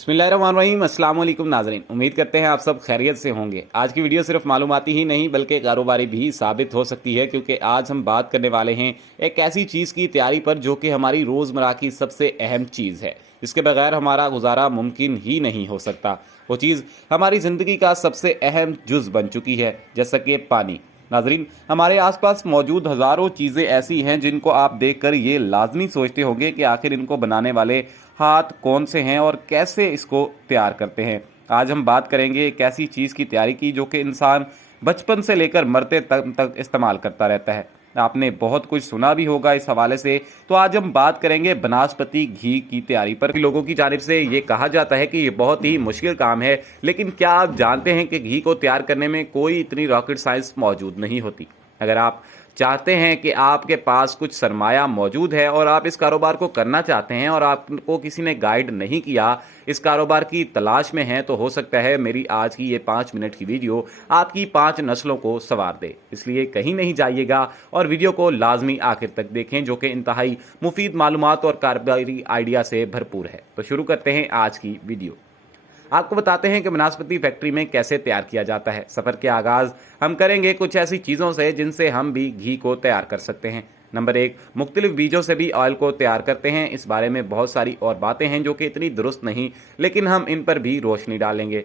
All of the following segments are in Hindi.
बिस्मिल्लाहिर्रहमानिर्रहीम। अस्सलाम वालेकुम नाज़रीन, उम्मीद करते हैं आप सब खैरियत से होंगे। आज की वीडियो सिर्फ मालूमाती ही नहीं बल्कि कारोबारी भी साबित हो सकती है, क्योंकि आज हम बात करने वाले हैं एक ऐसी चीज़ की तैयारी पर जो कि हमारी रोज़मर्रा की सबसे अहम चीज़ है। इसके बगैर हमारा गुजारा मुमकिन ही नहीं हो सकता। वो चीज़ हमारी ज़िंदगी का सबसे अहम जुज़ बन चुकी है, जैसा कि पानी। नाजरीन, हमारे आसपास मौजूद हज़ारों चीज़ें ऐसी हैं जिनको आप देखकर ये लाजमी सोचते होंगे कि आखिर इनको बनाने वाले हाथ कौन से हैं और कैसे इसको तैयार करते हैं। आज हम बात करेंगे एक ऐसी चीज़ की तैयारी की जो कि इंसान बचपन से लेकर मरते तक इस्तेमाल करता रहता है। आपने बहुत कुछ सुना भी होगा इस हवाले से। तो आज हम बात करेंगे बनास्पति घी की तैयारी पर। लोगों की जानिब से ये कहा जाता है कि ये बहुत ही मुश्किल काम है, लेकिन क्या आप जानते हैं कि घी को तैयार करने में कोई इतनी रॉकेट साइंस मौजूद नहीं होती। अगर आप चाहते हैं कि आपके पास कुछ सरमाया मौजूद है और आप इस कारोबार को करना चाहते हैं और आपको किसी ने गाइड नहीं किया, इस कारोबार की तलाश में हैं, तो हो सकता है मेरी आज की ये 5 मिनट की वीडियो आपकी 5 नस्लों को संवार दे। इसलिए कहीं नहीं जाइएगा और वीडियो को लाजमी आखिर तक देखें, जो कि इंतहाई मुफीद मालूमात और कारोबारी आइडिया से भरपूर है। तो शुरू करते हैं आज की वीडियो। आपको बताते हैं कि बनास्पति फैक्ट्री में कैसे तैयार किया जाता है। सफ़र के आगाज़ हम करेंगे कुछ ऐसी चीज़ों से जिनसे हम भी घी को तैयार कर सकते हैं। नंबर 1, मुख्तलिफ बीजों से भी ऑयल को तैयार करते हैं। इस बारे में बहुत सारी और बातें हैं जो कि इतनी दुरुस्त नहीं, लेकिन हम इन पर भी रोशनी डालेंगे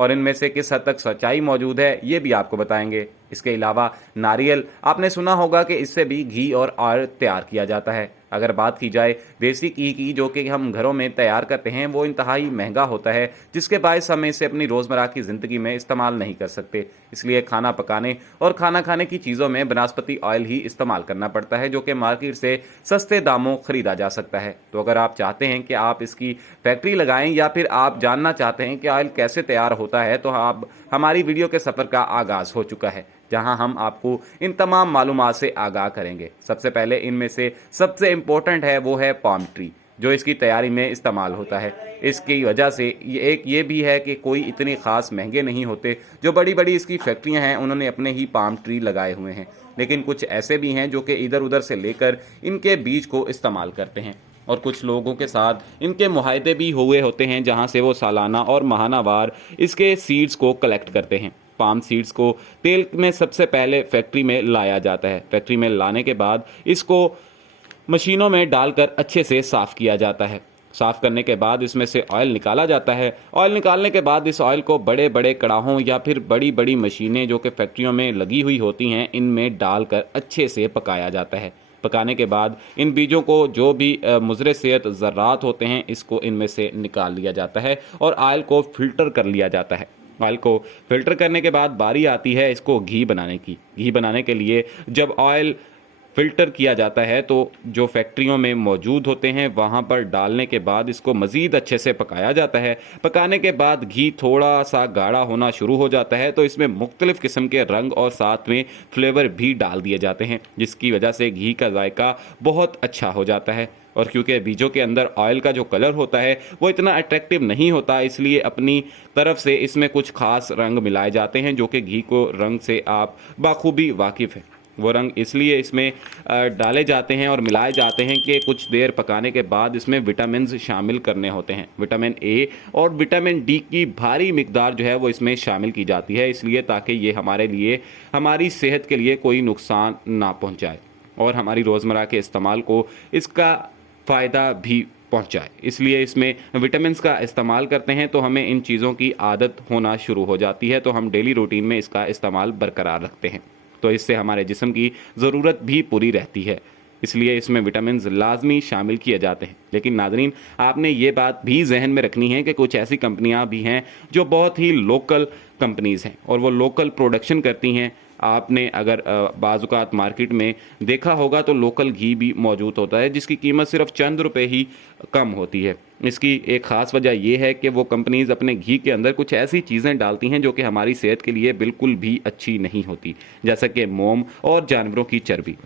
और इनमें से किस हद तक सच्चाई मौजूद है ये भी आपको बताएंगे। इसके अलावा नारियल, आपने सुना होगा कि इससे भी घी और ऑयल तैयार किया जाता है। अगर बात की जाए देसी घी की जो कि हम घरों में तैयार करते हैं, वो इंतहाई महंगा होता है, जिसके बायस हम इसे अपनी रोज़मर्रा की ज़िंदगी में इस्तेमाल नहीं कर सकते। इसलिए खाना पकाने और खाना खाने की चीज़ों में बनास्पति ऑयल ही इस्तेमाल करना पड़ता है, जो कि मार्केट से सस्ते दामों खरीदा जा सकता है। तो अगर आप चाहते हैं कि आप इसकी फैक्ट्री लगाएं या फिर आप जानना चाहते हैं कि ऑयल कैसे तैयार होता है, तो आप हमारी वीडियो के सफ़र का आगाज़ हो चुका है, जहां हम आपको इन तमाम मालूमात से आगाह करेंगे। सबसे पहले इनमें से सबसे इम्पोर्टेंट है वो है पाम ट्री, जो इसकी तैयारी में इस्तेमाल होता है। इसकी वजह से ये भी है कि कोई इतने ख़ास महंगे नहीं होते। जो बड़ी बड़ी इसकी फैक्ट्रियां हैं उन्होंने अपने ही पाम ट्री लगाए हुए हैं, लेकिन कुछ ऐसे भी हैं जो कि इधर उधर से लेकर इनके बीज को इस्तेमाल करते हैं। और कुछ लोगों के साथ इनके मुआहदे भी हुए होते हैं, जहां से वो सालाना और माहानावार इसके सीड्स को कलेक्ट करते हैं। पाम सीड्स को तेल में सबसे पहले फैक्ट्री में लाया जाता है। फैक्ट्री में लाने के बाद इसको मशीनों में डालकर अच्छे से साफ़ किया जाता है। साफ़ करने के बाद इसमें से ऑयल निकाला जाता है। ऑयल निकालने के बाद इस ऑयल को बड़े बड़े कड़ाहों या फिर बड़ी बड़ी मशीनें जो कि फैक्ट्रियों में लगी हुई होती हैं, इनमें डालकर अच्छे से पकाया जाता है। पकाने के बाद इन बीजों को जो भी मुज़र सेहत ज़र्रात होते हैं, इसको इनमें से निकाल लिया जाता है और ऑयल को फ़िल्टर कर लिया जाता है। ऑयल को फिल्टर करने के बाद बारी आती है इसको घी बनाने की। घी बनाने के लिए जब ऑयल फिल्टर किया जाता है तो जो फैक्ट्रियों में मौजूद होते हैं वहाँ पर डालने के बाद इसको मज़ीद अच्छे से पकाया जाता है। पकाने के बाद घी थोड़ा सा गाढ़ा होना शुरू हो जाता है, तो इसमें मुख्तलिफ़ किस्म के रंग और साथ में फ्लेवर भी डाल दिए जाते हैं, जिसकी वजह से घी का जायका बहुत अच्छा हो जाता है। और क्योंकि बीजों के अंदर ऑयल का जो कलर होता है वो इतना अट्रैक्टिव नहीं होता, इसलिए अपनी तरफ से इसमें कुछ खास रंग मिलाए जाते हैं, जो कि घी को रंग से आप बाखूबी वाकिफ़ हैं। वो रंग इसलिए इसमें डाले जाते हैं और मिलाए जाते हैं कि कुछ देर पकाने के बाद इसमें विटामिन्स शामिल करने होते हैं। विटामिन ए और विटामिन डी की भारी मिकदार जो है वो इसमें शामिल की जाती है, इसलिए ताकि ये हमारे लिए, हमारी सेहत के लिए कोई नुकसान ना पहुंचाए और हमारी रोज़मर्रा के इस्तेमाल को इसका फ़ायदा भी पहुंचाए। इसलिए इसमें विटामिन्स का इस्तेमाल करते हैं, तो हमें इन चीज़ों की आदत होना शुरू हो जाती है, तो हम डेली रूटीन में इसका इस्तेमाल बरकरार रखते हैं। तो इससे हमारे जिस्म की ज़रूरत भी पूरी रहती है, इसलिए इसमें विटामिन्स लाजमी शामिल किए जाते हैं। लेकिन नाजरीन, आपने ये बात भी जहन में रखनी है कि कुछ ऐसी कंपनियां भी हैं जो बहुत ही लोकल कंपनीज़ हैं और वो लोकल प्रोडक्शन करती हैं। आपने अगर बाज़ात मार्केट में देखा होगा तो लोकल घी भी मौजूद होता है, जिसकी कीमत सिर्फ चंद रुपए ही कम होती है। इसकी एक ख़ास वजह यह है कि वो कंपनीज़ अपने घी के अंदर कुछ ऐसी चीज़ें डालती हैं जो कि हमारी सेहत के लिए बिल्कुल भी अच्छी नहीं होती, जैसा कि मोम और जानवरों की चर्बी।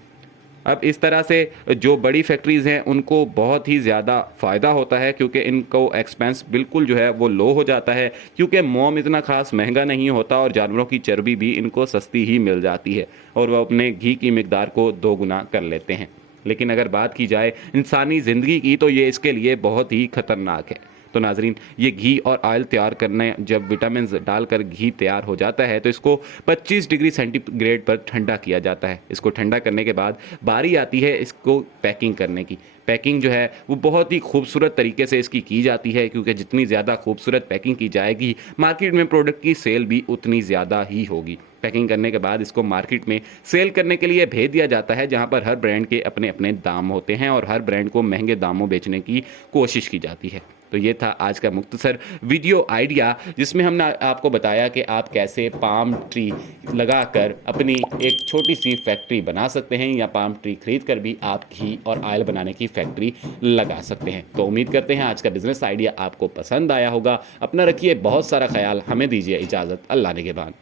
अब इस तरह से जो बड़ी फैक्ट्रीज़ हैं उनको बहुत ही ज़्यादा फ़ायदा होता है, क्योंकि इनको एक्सपेंस बिल्कुल जो है वो लो हो जाता है, क्योंकि मोम इतना ख़ास महंगा नहीं होता और जानवरों की चर्बी भी इनको सस्ती ही मिल जाती है और वह अपने घी की मिकदार को 2 गुना कर लेते हैं। लेकिन अगर बात की जाए इंसानी ज़िंदगी की, तो ये इसके लिए बहुत ही ख़तरनाक है। तो नाजरीन, ये घी और ऑयल तैयार करने जब विटामिन डालकर घी तैयार हो जाता है तो इसको 25 डिग्री सेंटीग्रेड पर ठंडा किया जाता है। इसको ठंडा करने के बाद बारी आती है इसको पैकिंग करने की। पैकिंग जो है वो बहुत ही खूबसूरत तरीके से इसकी की जाती है, क्योंकि जितनी ज़्यादा खूबसूरत पैकिंग की जाएगी मार्केट में प्रोडक्ट की सेल भी उतनी ज़्यादा ही होगी। पैकिंग करने के बाद इसको मार्केट में सेल करने के लिए भेज दिया जाता है, जहां पर हर ब्रांड के अपने अपने दाम होते हैं और हर ब्रांड को महंगे दामों बेचने की कोशिश की जाती है। तो ये था आज का मुख्तसर वीडियो आइडिया, जिसमें हमने आपको बताया कि आप कैसे पाम ट्री लगाकर अपनी एक छोटी सी फैक्ट्री बना सकते हैं, या पाम ट्री खरीद कर भी आप घी और ऑयल बनाने की फैक्ट्री लगा सकते हैं। तो उम्मीद करते हैं आज का बिजनेस आइडिया आपको पसंद आया होगा। अपना रखिए बहुत सारा ख्याल, हमें दीजिए इजाज़त। अल्लाह निगहबान।